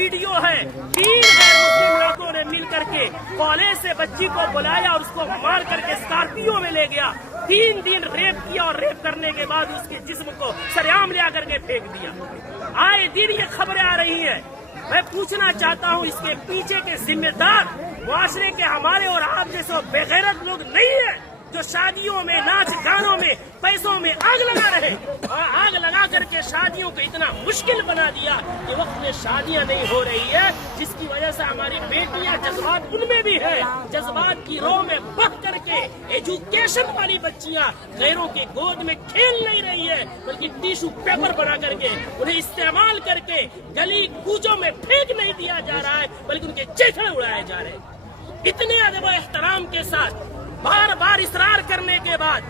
Video है। 3 गैर मुस्लिम लड़कों ने मिल करके कॉलेज से बच्ची को बुलाया और उसको मार करके स्कॉर्पियो में ले गया। 3 दिन रेप किया और रेप करने के बाद उसके जिस्म को सरेआम ले आकर के फेंक दिया। आए दिन ये खबरें आ रही हैं। मैं पूछना चाहता हूँ, इसके पीछे के जिम्मेदार मुआशरे के हमारे और आप जैसे बेगैरत लोग नहीं है जो शादियों में, नाच गानों में, पैसों में आग लगा रहे और आग लगा करके शादियों को इतना मुश्किल बना दिया कि वक्त में शादियां नहीं हो रही है, जिसकी वजह से हमारी बेटियां, जज्बात उनमें भी है, जज्बात की रो में बह करके एजुकेशन वाली बच्चियां गैरों के गोद में खेल नहीं रही है, बल्कि टिश्यू पेपर बना करके उन्हें इस्तेमाल करके गली कूचों में फेंक नहीं दिया जा रहा है, बल्कि उनके चेहरे उड़ाए जा रहे हैं। इतने अदब और एहतराम के साथ बार बार इसरार करने के बाद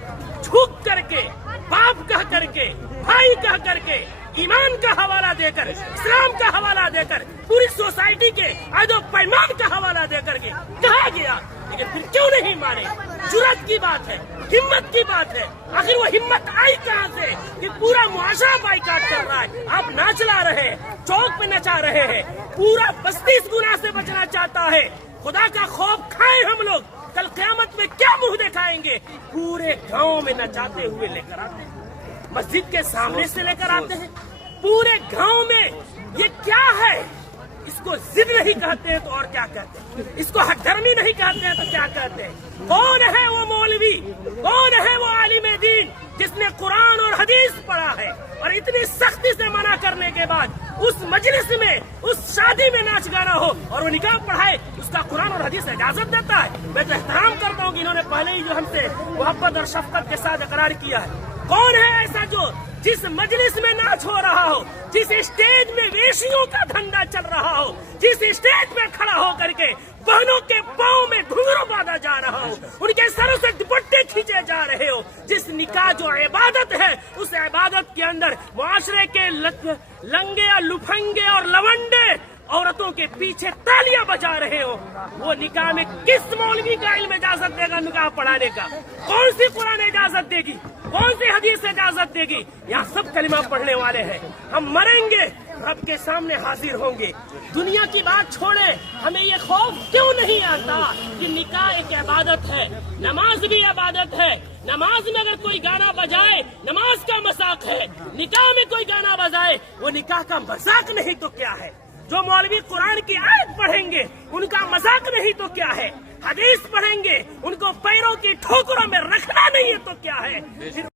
झुक करके, बाप कह करके, भाई कह करके, ईमान का हवाला देकर, इस्लाम का हवाला देकर, पूरी सोसाइटी के अदब पैमान का हवाला देकर के कहा गया, लेकिन फिर क्यों नहीं माने? जुर्रत की बात है, हिम्मत की बात है। आखिर वो हिम्मत आई कहाँ से कि पूरा मुआशरा बाइकाट कर रहा है? आप नाच ला रहे हैं, चौक पे नचा रहे हैं, पूरा बस्ती इस गुनाह से बचना चाहता है। खुदा का खौफ खाए हम लोग, कल क़यामत में क्या मुंह दिखाएंगे? पूरे गांव में नचाते हुए लेकर आते हैं, मस्जिद के सामने से लेकर आते हैं, पूरे गांव में। ये क्या है? इसको जिद नहीं कहते हैं तो और क्या कहते हैं? इसको हकधर्मी नहीं कहते हैं तो क्या कहते हैं? कौन है वो मौलवी, कौन है वो आलिम दीन जिसने कुरान और हदीस पढ़ा है और इतनी सख्ती से मना करने के बाद उस मजलिस में, उस शादी में नाच गाना हो और वो निकाह पढ़ाए, उसका कुरान और हदीस इजाजत देता है? मैं तो एहतराम करता हूँ कि इन्होंने पहले ही जो हमसे मोहब्बत और शफकत के साथ इकरार किया है। कौन है ऐसा जो जिस मजलिस में नाच हो रहा हो, जिस स्टेज में वेशियों का धंधा चल रहा हो, जिस स्टेज में खड़ा हो करके बहनों के पाँव में घुंघरू बांधा जा रहा हो, उनके सरों से दुपट्टे खींचे जा रहे हो, जिस निकाह जो इबादत है उस इबादत के अंदर मुआशरे के लंगे या लुफंगे और लवंडे औरतों के पीछे तालियां बजा रहे हो, वो निकाह में किस मौलवी का इल्म इजाजत देगा निकाह पढ़ाने का? कौन सी कुरान इजाजत देगी? कौन सी हदीस इजाजत देगी? यहाँ सब कलिमा पढ़ने वाले हैं। हम मरेंगे, रब के सामने हाजिर होंगे। दुनिया की बात छोड़े, हमें ये खौफ क्यों नहीं आता कि निकाह एक इबादत है, नमाज भी इबादत है। नमाज में अगर कोई गाना बजाए, नमाज का मजाक है। निकाह में कोई गाना बजाए, वो निकाह का मजाक नहीं तो क्या है? जो मौलवी कुरान की आयत पढ़ेंगे उनका मजाक नहीं तो क्या है? हदीस पढ़ेंगे उनको पैरों की ठोकरों में रखना नहीं है तो क्या है?